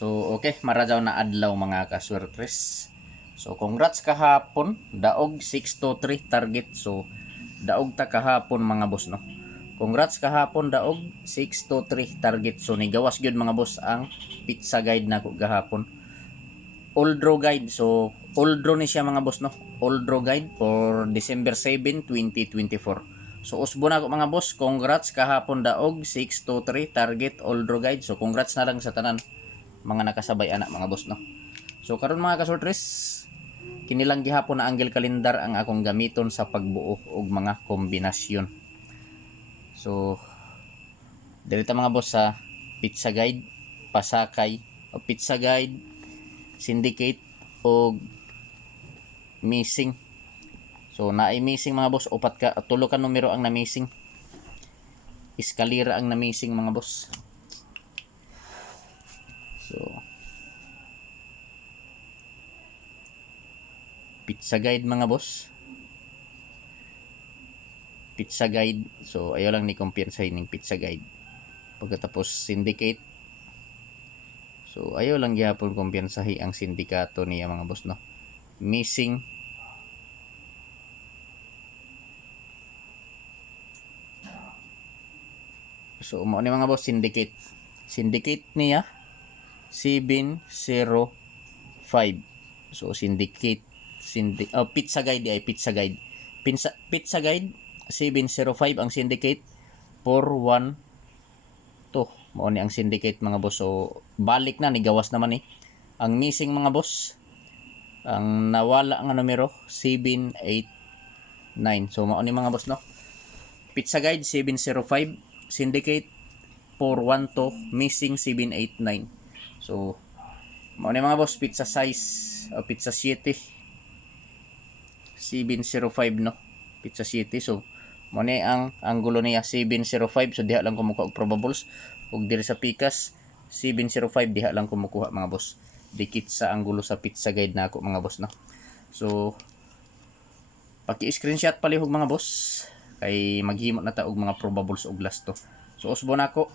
So okay, marajaw na adlaw mga kaswertres. So congrats kahapon, daog 6-3 target. So daog ta kahapon mga boss no. Congrats kahapon daog 6-3 target. So nigawas gyud mga boss ang pizza guide nako gahapon. All draw guide. So all draw ni siya mga boss no. All draw guide for December 7, 2024. So usbo na ko mga boss, congrats kahapon daog 6-3 target all draw guide. So congrats na lang sa tanan mga nakasabay anak mga boss no. So karon mga kasortres, kinilang gihapon na angle kalendar ang akong gamiton sa pagbuo og mga kombinasyon. So dito mga boss sa pizza guide, pasakay o pizza guide, syndicate o missing. So naay missing mga boss, upat ka tulo ka numero ang na missing. Eskalera ang na missing mga boss. So pizza guide mga boss. Pizza guide. So ayaw lang ni kumpiyansahin ng pizza guide. Pagkatapos syndicate. So ayaw lang gyapon kumpiyansahi ang sindikato niya mga boss no. Missing. So mo ni mga boss syndicate. Syndicate niya 705. So syndicate pizza guide ay pizza guide. Pizza guide 705 ang syndicate 412. Mao ni ang syndicate mga boss. So balik na ni gawas naman eh. Ang missing mga boss, ang nawala nga numero 789. So mao ni mga boss no. Pizza guide 705, syndicate 412, missing 789. So mao ni mga boss, pizza size pizza 7 705 no. Pizza 7. So mo ni ang anggulo niya 705. So diha lang kumukuha og probables. Ug diri sa pikas 705 diha lang kumukuha mga boss. Dikit sa anggulo sa pizza guide nako mga boss no. So paki-screenshot palihog mga boss kay maghimo na ta og mga probables og last to. So usbo nako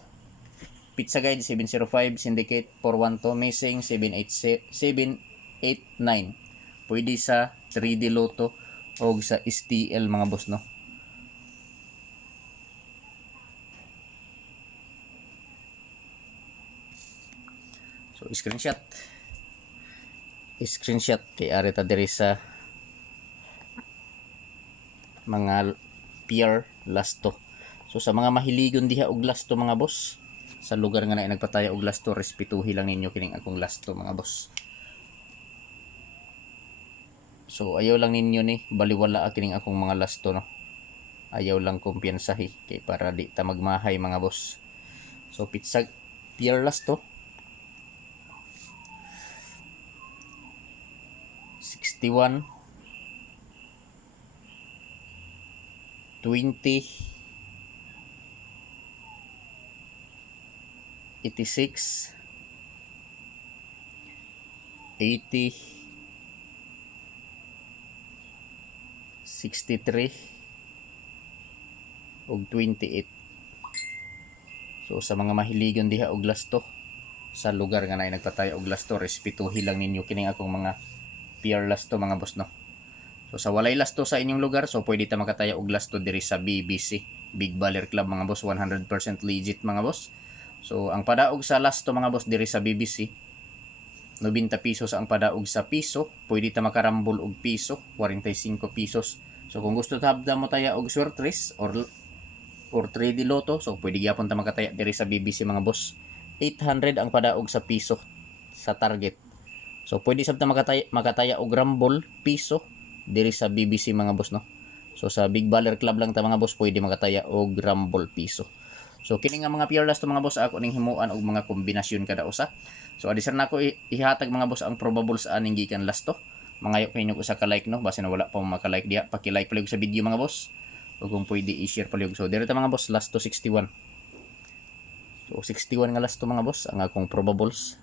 pizza guide 705, syndicate 412, missing 789. Pwede sa 3D Lotto o sa STL mga boss no. So screenshot kay areta diri sa mga PR lasto. So sa mga mahiligon diha og lasto mga boss, sa lugar nga na nagpataya og lasto, respetuhi lang ninyo kining akong lasto mga boss. So ayaw lang ninyo ni baliwala kining akong mga lasto no. Ayaw lang kumpiyansahi kay para di ta magmahay mga boss. So pizza PR lasto 61 20 86 80 63 ug 28. So sa mga mahiligon diha og lasto, sa lugar nga na nagpataya og lasto, respetuhi lang ninyo kining akong mga PR lasto mga boss no. So sa walay lasto sa inyong lugar, so pwede ta makataya og lasto diri sa BBC, Big Baller Club mga boss, 100% legit mga boss. So ang padaog sa lasto mga boss diri sa BBC 90 pesos ang padaog sa piso, pwede ta makarambol og piso, 45 pesos. So kung gusto ta habda mo taya og swertres or 3D Lotto, so pwede gyapon ta makataya diri sa BBC mga boss. 800 ang padaog sa piso sa target. So pwede sabta makataya og rumble piso diri sa BBC mga boss no. So sa Big Baller Club lang ta mga boss pwede makataya og rumble piso. So kini nga mga PR lasto mga boss ako ning himuan og mga kombinasyon kada usa. So adisar nako ihatag mga boss ang probables aning gikan lasto. Mangayo kay inyo usa ka like no, base na wala pa maka-like diha, paki-like palihog sa video mga boss. O kung pwede i-share palihog. So diri ta mga boss lasto 61. So 61 nga lasto mga boss ang akong probables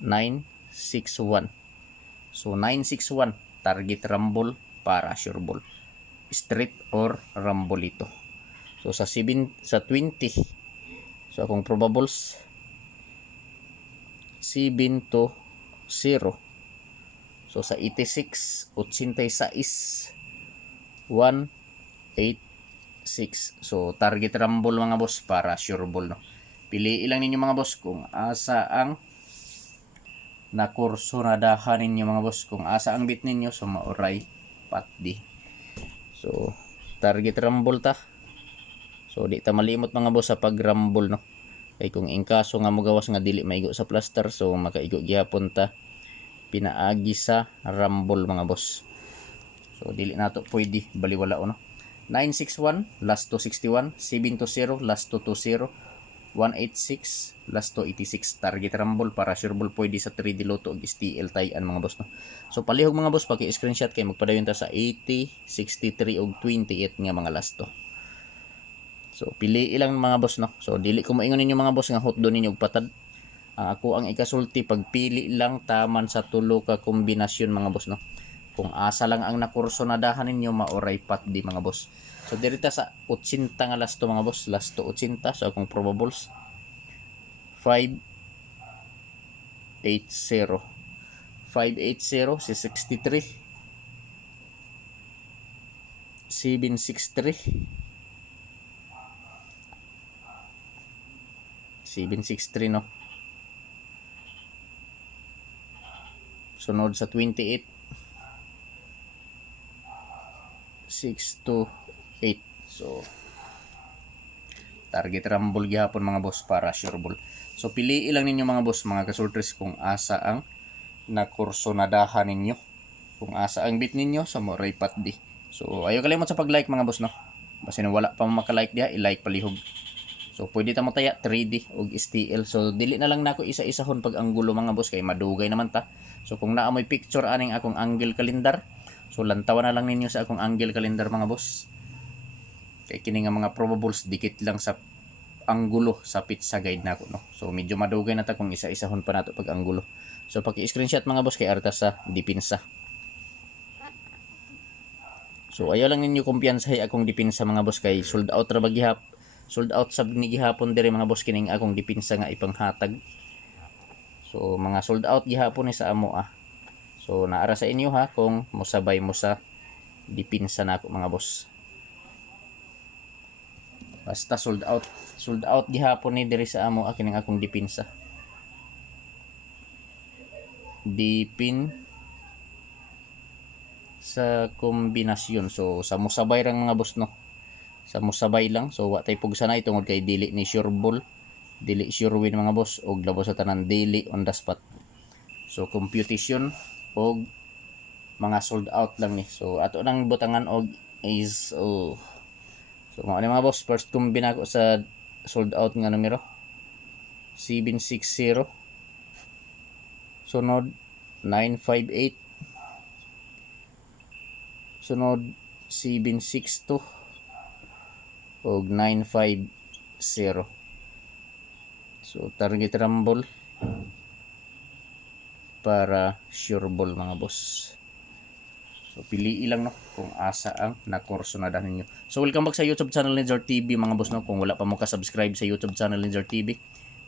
961. So 961 target rumble para sure ball. Straight or rumbolito. So sa 20. So akong probables 720. So sa 86, 86, 186. So target rumble mga boss para sure ball, no. Piliin lang ninyo mga boss kung asa ang nakursunadahan ninyo mga boss, kung asa ang bit ninyo, so mauray patdi. So target rumble ta. So di ta malimot mga boss sa pag rumble, no. Kay kung in kaso nga mogawas nga dili maigo sa plaster, so makaigo gyapon ta pinaagi sa rumble mga boss. So dili nato pwede baliwala, no. 961 last to 61, 720 last to 20, 186 last to 86. Target rumble para sure ball pwede sa 3D Lotto ug STL tayan mga boss, no. So palihog mga boss, paki-screenshot kay magpadayon ta sa 80, 63 ug 28 nga mga last to. So pili ilang mga boss, no. So dili ko moingon ninyo mga boss nga hot do ninyo og patad. Ang ako ang ikasulti, pagpili lang taman sa tulo ka kombinasyon mga boss, no. Kung asa lang ang nakursunadahan ninyo, mauray patdi mga boss. So dirita sa 80 nga last to mga boss, last to 80. So akong probables 580, 580 si 63, 763, 763, no. Sunod sa 28, 628. So target rumble gihapon mga boss para sure ball. So piliin lang ninyo mga boss, mga kasultres, kung asa ang nakursunadahan ninyo, kung asa ang bit ninyo, sa moray patdi. So ayaw kalimot sa pag-like mga boss, no. Basin wala pa maka-like diha, i-like palihog. So pwede ta mo taya 3D ug STL. So dili na lang nako isa-isahon pag anggulo mga boss, kay madugay naman ta. So kung naa mo'y picture aning akong angle calendar, so lantawan na lang ninyo sa akong angle calendar mga boss. Kay kini nga mga probables dikit lang sa anggulo sa pizza guide nako, no. So medyo madugay na ta kung isa-isahon pa nato pag anggulo. So paki-screenshot mga boss kay arta sa dipinsa. So ayaw lang ninyo kumpiyansahay akong dipinsa mga boss, kay sold out ra bagihap. Sold out sab ni gihapon dire mga boss kining akong dipinsa nga ipanghatag. So mga sold out gihapon ni sa amo So naara sa inyo ha kung mosabay mo sa dipinsa nako mga boss. Basta sold out gihapon ni dire sa amo kining akong dipinsa. Dipin sa kombinasyon. So sa mosabay lang mga boss, no. Sa mosabay lang. So wa tay pugsanay tungod kay dili ni sure ball, dili sure win mga boss, og labo sa tanan dili on the spot. So computation og mga sold out lang ni. So ato nang butangan og is so mao ni mga boss, first combine ako sa sold out nga numero 760, sunod 958, sunod 762 og 950. So target rumble para sure ball mga boss. So piliin lang, no, kung asa ang nakursunadahan ninyo. So welcome back sa YouTube channel ni Zor TV mga boss, no. Kung wala pa mo ka-subscribe sa YouTube channel ni Zor TV,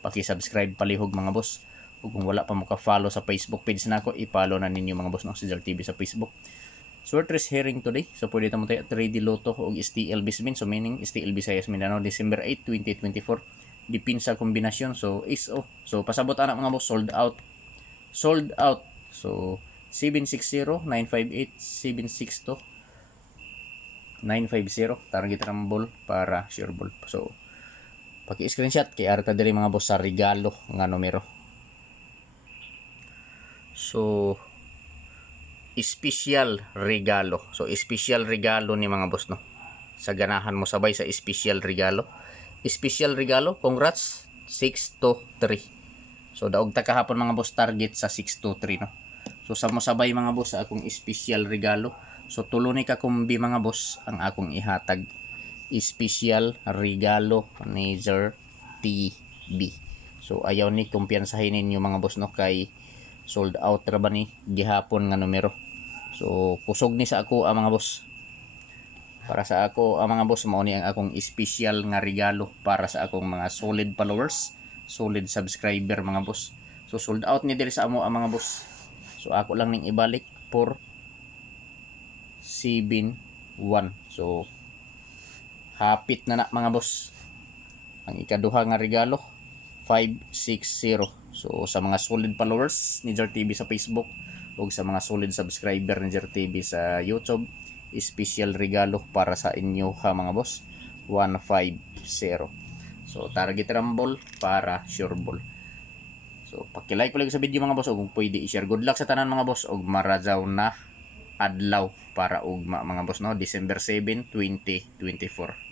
paki-subscribe palihog mga boss. O kung wala pa mo ka-follow sa Facebook page nako, i-follow na ninyo mga boss, no, si Zor TV sa Facebook. Sortres hearing today. So pwede tamo tayo 3D Lotto o STL Bismin. So meaning STL Visayas Mindanao December 8, 2024. Dipinsa kombinasyon. So ISO. So pasabot anak mga boss, sold out. Sold out. So 760, 958, 762, 950. Target rumble para sure ball. So paki-screenshot kay arta diri mga boss sa regalo nga numero. So special regalo. So special regalo ni mga boss, no. Sa ganahan mo sabay sa special regalo. Special regalo, congrats, 6 to 3. So daog ta kahapon mga boss, target sa 6 to 3, no. So sa mo sabay mga boss sa akong special regalo. So tulo ni ka kumbi mga boss ang akong ihatag. Special regalo ni Zor TV. So ayaw ni kumpiyansahin ninyo mga boss, no, kay sold out ra ba ni gihapon nga numero. So kusog ni sa ako mga boss. Para sa ako mga boss, mao ni ang akong special nga regalo para sa akong mga solid followers, solid subscriber mga boss. So sold out ni diri sa amo ang mga boss. So ako lang ning ibalik for 7-1. So hapit na mga boss. Ang ikaduha nga regalo 560. So sa mga solid followers ni Jar TV sa Facebook o sa mga solid subscriber ni Jar TV sa YouTube, special regalo para sa inyo ha mga boss, 150. So target rumble para sure ball. So paki-like ko lang sa video mga boss, og kung pwede i-share. Good luck sa tanan mga boss, og marajaw na adlaw para ugma mga boss no, December 7, 2024.